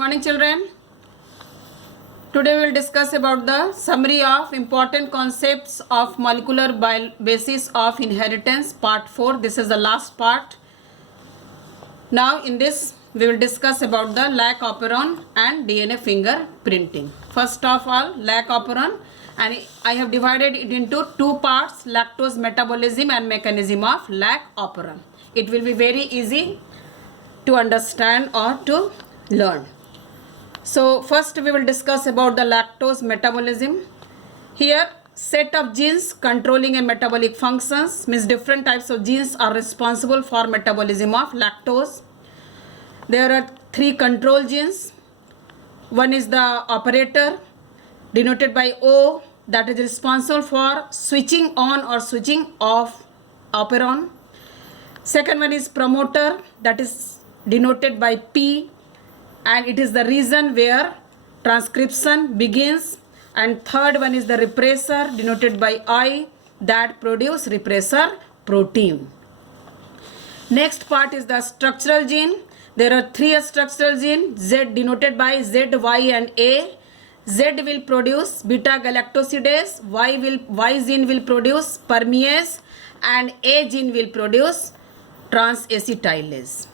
morning children. Today we will discuss about the summary of important concepts of molecular basis of inheritance part 4. This is the last part. Now in this we will discuss about the lac operon and DNA fingerprinting. First of all, lac operon, and I have divided it into two parts: lactose metabolism and mechanism of lac operon. It will be very easy to understand or to learn. So first we will discuss about the lactose metabolism. Here set of genes controlling a metabolic functions, means different types of genes are responsible for metabolism of lactose. There are three control genes. One is the operator denoted by O, that is responsible for switching on or switching off operon. Second one is promoter, that is denoted by P, and it is the region where transcription begins. And third one is the repressor denoted by I, that produce repressor protein. Next part is the structural gene. There are three structural genes, Z denoted by Z, Y and A. Z will produce beta galactosidase, Y gene will produce permease, and A gene will produce transacetylase.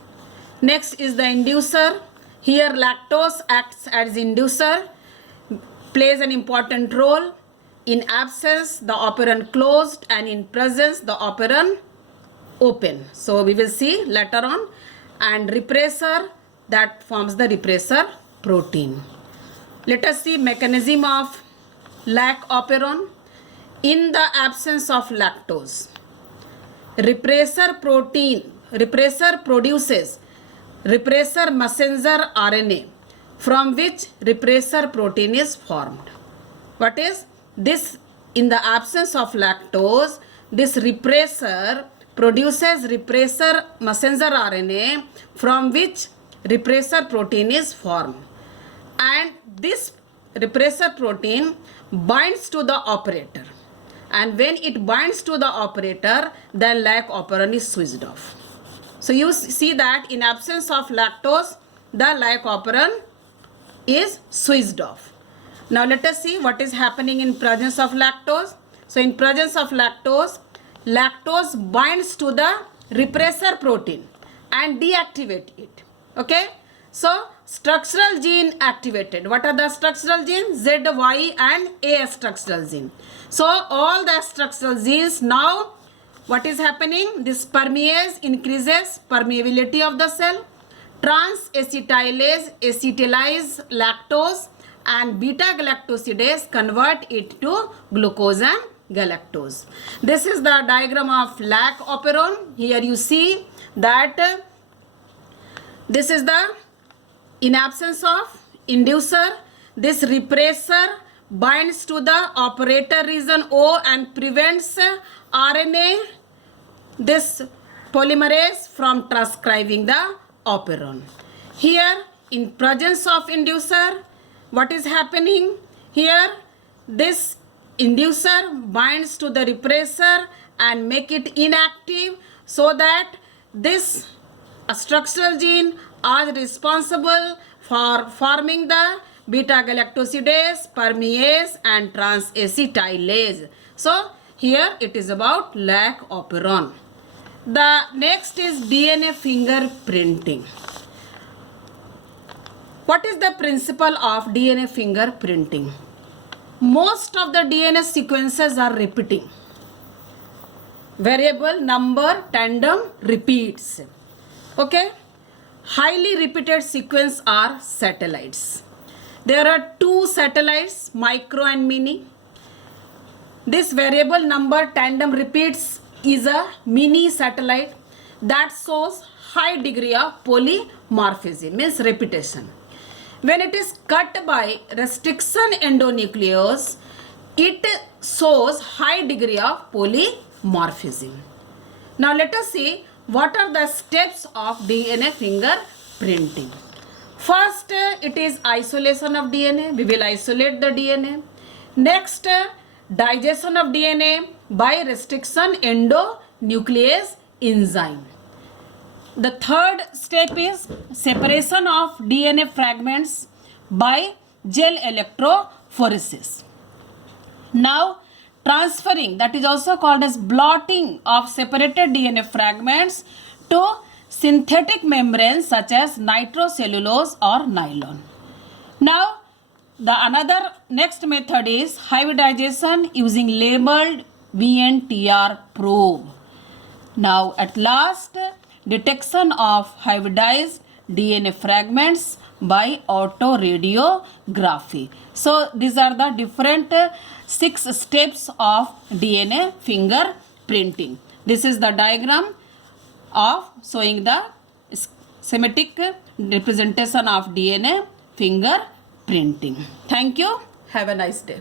Next is the inducer. Here lactose acts as inducer, plays an important role. In absence the operon closed, and in presence the operon open. So we will see later on. And repressor, that forms the repressor protein. Let us see mechanism of lac operon. In the absence of lactose, repressor produces repressor messenger RNA, from which repressor protein is formed. What is this? In the absence of lactose, this repressor produces repressor messenger RNA, from which repressor protein is formed. And this repressor protein binds to the operator. And when it binds to the operator, then lac operon is switched off. So you see that in absence of lactose, the lac operon is switched off. Now let us see what is happening in presence of lactose. So in presence of lactose, lactose binds to the repressor protein and deactivate it. Okay. So structural gene activated. What are the structural genes? Z, Y and A structural gene. So all the structural genes now, what is happening? This permease increases permeability of the cell. Transacetylase acetylize lactose, and beta galactosidase convert it to glucose and galactose. This is the diagram of lac operon. Here you see that this is the, in absence of inducer, this repressor binds to the operator region O and prevents RNA, this polymerase, from transcribing the operon. Here in presence of inducer, what is happening? Here this inducer binds to the repressor and make it inactive, so that this structural gene are responsible for forming the beta galactosidase, permease and transacetylase. So here it is about lac operon. The next is DNA fingerprinting. What is the principle of DNA fingerprinting? Most of the DNA sequences are repeating. Variable, number, tandem, repeats. Okay. Highly repeated sequence are satellites. There are two satellites, micro and mini. This variable, number, tandem, repeats is a mini satellite that shows high degree of polymorphism, means repetition. When it is cut by restriction endonuclease, it shows high degree of polymorphism. Now let us see what are the steps of DNA fingerprinting. First, it is isolation of DNA. We will isolate the DNA. Next, digestion of DNA by restriction endonuclease enzyme. The third step is separation of DNA fragments by gel electrophoresis. Now, transferring, that is also called as blotting of separated DNA fragments to synthetic membranes such as nitrocellulose or nylon. Now, the another next method is hybridization using labeled VNTR probe. Now, at last, detection of hybridized DNA fragments by autoradiography. So, these are the different 6 steps of DNA fingerprinting. This is the diagram of showing the schematic representation of DNA fingerprinting. Thank you. Have a nice day.